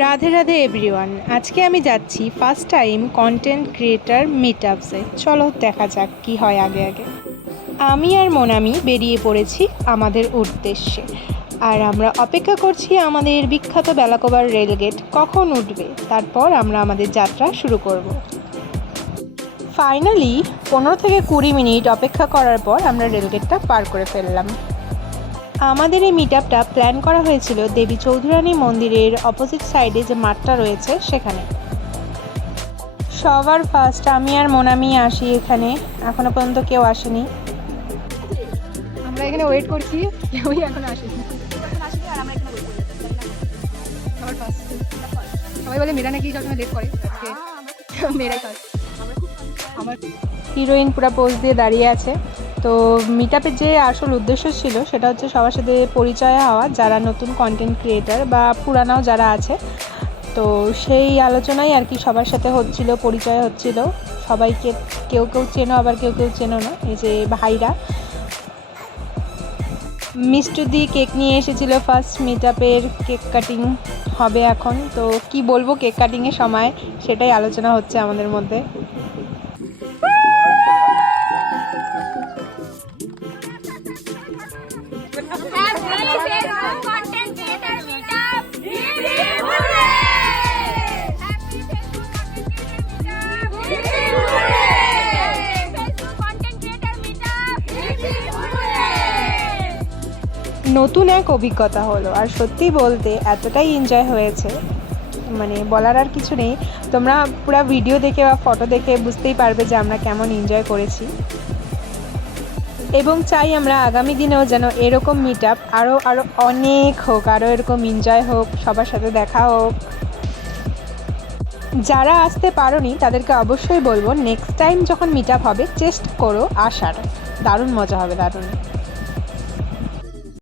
Radhe Radhe everyone, আজকে আমি যাচ্ছি ফার্স্ট টাইম কন্টেন্ট ক্রিয়েটার মিটআপসে। চলো দেখা যাক কি হয়। আগে আমি আর মোনামি বেরিয়ে পড়েছি আমাদের উদ্দেশ্যে, আর আমরা অপেক্ষা করছি আমাদের বিখ্যাত বেলাকোবার রেলগেট কখন উঠবে, তারপর আমরা আমাদের যাত্রা শুরু করব। ফাইনালি 15 থেকে 20 মিনিট অপেক্ষা করার পর আমরা রেলগেটটা পার করে ফেললাম। আমাদের এই মিটআপটা প্ল্যান করা হয়েছিল দেবী চৌধুরানী মন্দিরের অপোজিট সাইডে যে মাঠটা রয়েছে সেখানে। সবার ফার্স্ট আমি আর মোনামি আসি এখানে, এখনো পর্যন্ত কেউ আসেনি। আমরা এখানে ওয়েট করছি, কেউই এখনো আসেনি। সবাই বলে মেয়েরা নাকি সবসময় লেট করে, মেয়েরাই কাজ। আমার হিরোইন পুরো পোজ দিয়ে দাঁড়িয়ে আছে। তো মিটআপের যে আসল উদ্দেশ্য ছিল সেটা হচ্ছে সবার সাথে পরিচয় হওয়া, যারা নতুন কন্টেন্ট ক্রিয়েটার বা পুরানাও যারা আছে। তো সেই আলোচনাই আর কি সবার সাথে হচ্ছিল, পরিচয় হচ্ছিল সবাইকে। কেউ কেউ চেনো, আবার কেউ কেউ চেনো না। এই যে ভাইরা মিষ্টি দিয়ে কেক নিয়ে এসেছিল। ফার্স্ট মিটআপের কেক কাটিং হবে এখন। তো কি বলবো, কেক কাটিংয়ের সময় সেটাই আলোচনা হচ্ছে আমাদের মধ্যে। নতুন এক অভিজ্ঞতা হলো, আর সত্যি বলতে এতটাই এনজয় হয়েছে, মানে বলার আর কিছু নেই। তোমরা পুরো ভিডিও দেখে বা ফটো দেখে বুঝতেই পারবে যে আমরা কেমন এনজয় করেছি। এবং চাই আমরা আগামী দিনেও যেন এরকম মিটআপ আরও অনেক হোক, আরও এরকম এনজয় হোক, সবার সাথে দেখা হোক। যারা আসতে পারোনি তাদেরকে অবশ্যই বলবো নেক্সট টাইম যখন মিটআপ হবে চেষ্টা করো আসার। দারুণ মজা হবে, দারুণ।